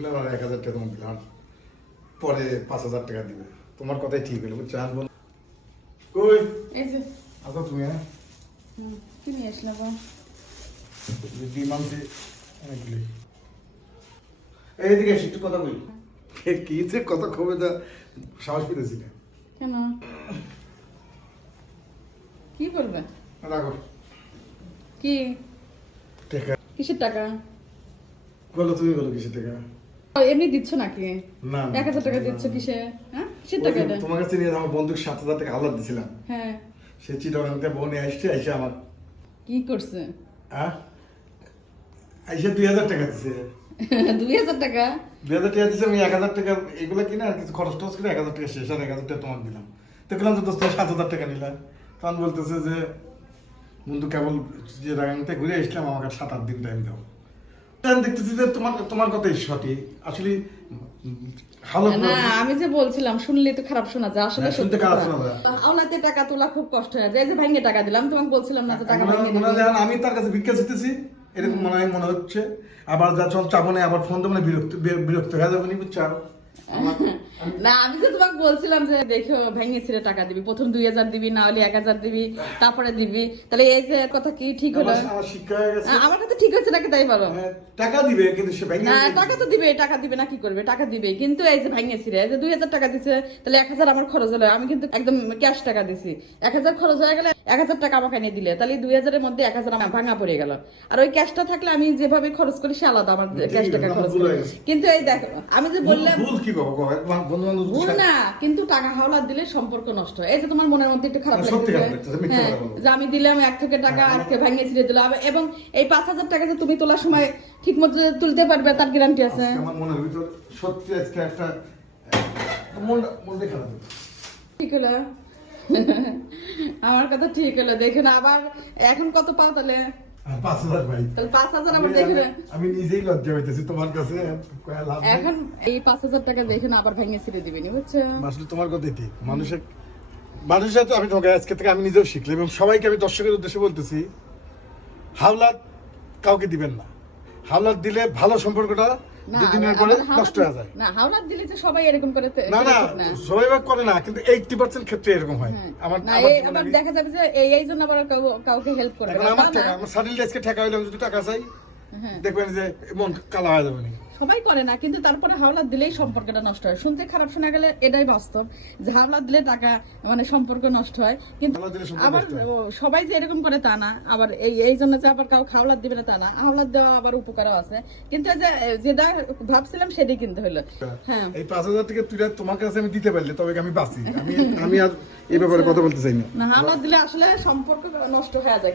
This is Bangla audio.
1000 টাকা তোমাকে দিলাম, পরে 5000 টাকা দিবে। তোমার কথাই ঠিক হলো, বুঝছো? আর বল কই এই যে আসো তুমি। হ্যাঁ কি নিয়ে আসলে গো? বিমানতে অনেকগুলি। এইদিকে এসে একটু কথা বলি। কি যে কথা খবর দা সাহস পেতেছি না। কেন কি বলবে? রাখো কি টাকা। কিসের টাকা? বলো তুমি, বলো কিসের টাকা? এমনি দিচ্ছ নাকি? না 1000 টাকা দিচ্ছ কিসে? হ্যাঁ কিসের টাকা এটা? তোমার কাছে নিয়ে আমার বন্ধুকে 7000 টাকা হাওলাত দিছিলাম। হ্যাঁ সে চিটাগাং থেকে বোনে আসছে, আইসা আমার কি করছে? আইসা 2000 টাকা দিছে। 2000 টাকা? 2000 টাকা দিছে, আমি 1000 টাকা এগুলো কিনে আর কিছু খরচ টরচ করে 1000 টাকা শেষ, আর 1000 টাকা তোমাকে দিলাম। দেখলাম যে দোস্ত 7000 টাকা নিলাম। তখন বলতেছে যে বন্ধু কেবল যে রাগাং থেকে ঘুরে আসলাম, আমাকে 7-8 দিন টাইম দাও। টাইম দেখতেছি যে তোমার কথাই সঠিক আসলে। হাওলাত না আমি যে বলছিলাম শুনলে তো খারাপ শোনা যায়, আসলে শুনতে খারাপ শোনা যায়। আওলাতে টাকা তোলা খুব কষ্ট হয়ে যায়। এই যে ভাঙে টাকা দিলাম, তোমাকে বলছিলাম না যে টাকা ভাঙে মনে হয় আমি তার কাছে ভিক্ষা চেতেছি এরকম মনে হচ্ছে। আবার যা চল চাবো না, আবার ফোন দেবো না, বিরক্ত হয়ে যাবো নি, বুঝছো? না আমি যে তোমাকে বলছিলাম যে দেখো ভেঙে ছিঁড়ে টাকা দিবি, প্রথম 2000 দিবি, না হলে 1000 দিবি, তারপরে দিবি। তাহলে এই যে কথা কি ঠিক হলো? আমার শিক্ষা হয়ে গেছে। আমার কাছে ঠিক হয়েছে নাকি তাই বলো? টাকা দিবে কিন্তু সে ভেঙে না টাকা তো দিবে, টাকা দিবে না কি করবে? টাকা দিবে, কিন্তু এই যে ভেঙে ছিঁড়ে এই যে 2000 টাকা দিছে, তাহলে 1000 আমার খরচ হলো। আমি কিন্তু একদম ক্যাশ টাকা দিছি। 1000 খরচ হয়ে গেলে 1000 টাকা আমাকে এনে দিলে, তাহলে 2000 এর মধ্যে 1000 আমার ভাঙা পড়ে গেল। আর ওই ক্যাশটা থাকলে আমি যেভাবে খরচ করি সে আলাদা, আমার ক্যাশ টাকা খরচ করি। কিন্তু এই দেখো আমি যে বললাম ভুল কি কব বন্ধু বান্ধব ভুল না, কিন্তু টাকা হাওলাত দিলে সম্পর্ক নষ্ট হয়। এই যে তোমার মনের মধ্যে একটু খারাপ লাগছে যে আমি দিলাম 1 থেকে টাকা, আজকে ভাঙিয়ে ছিঁড়ে দিলাম, এবং এই 5000 টাকা যে তুমি তোলার সময় ঠিক মতো তুলতে পারবে তার গ্যারান্টি আছে? আমার মনের ভিতর সত্যি আজকে একটা মন খারাপ। ঠিক হলো আমার কথা ঠিক হলো। দেখুন আবার এখন কত পাও তাহলে? 5000 ভাই। তাহলে 5000 আবার দেখুন। আমি নিজেই লজ্জা হইতেছি তোমার কাছে। এখন এই 5000 টাকা দেখুন আবার ভেঙে ছিঁড়ে দিবেনি, বুঝছো? আসলে তোমার কথাই ঠিক। মানুষের তো আমি তোমাকে আজকে থেকে আমি নিজেও শিখলাম, এবং সবাইকে আমি দর্শকের উদ্দেশ্যে বলতেছি, হাওলাত কাউকে দিবেন না। হাওলাত দিলে ভালো সম্পর্কটা দুদিনের পরে নষ্ট হয়ে যায়। না হাওলাত দিলে যে সবাই এরকম করে না সবাই করে না, কিন্তু 80% ক্ষেত্রে এরকম হয়। আবার দেখা যাবে যে এই জন্য আবার কাউকে হেল্প করে। আমার টাকা, আমার সাডিল আজকে টাকা হইলাম, যদি টাকা চাই দেখবেন যে মন কালা হয়ে যাবে। সবাই করে না, কিন্তু তারপরে হাওলাত দিলেই সম্পর্কটা নষ্ট হয়। শুনতে খারাপ শোনা গেলে এটাই বাস্তব যে হাওলাত দিলে টাকা মানে সম্পর্ক নষ্ট হয়। কিন্তু আবার সবাই যে এরকম করে তা না, আবার এই জন্য যে আবার কাউ হাওলাত দিবে না তা না, হাওলাত দেওয়া আবার উপকারও আছে। কিন্তু যেটা ভাবছিলাম সেটাই কিনতে হলো। হ্যাঁ এই 5000 টাকা তুই তোমার কাছে আমি দিতে পারলে তবে আমি বাঁচি। আমি আর এই ব্যাপারে কথা বলতে চাই না। হাওলাত দিলে আসলে সম্পর্ক নষ্ট হয়ে যায়।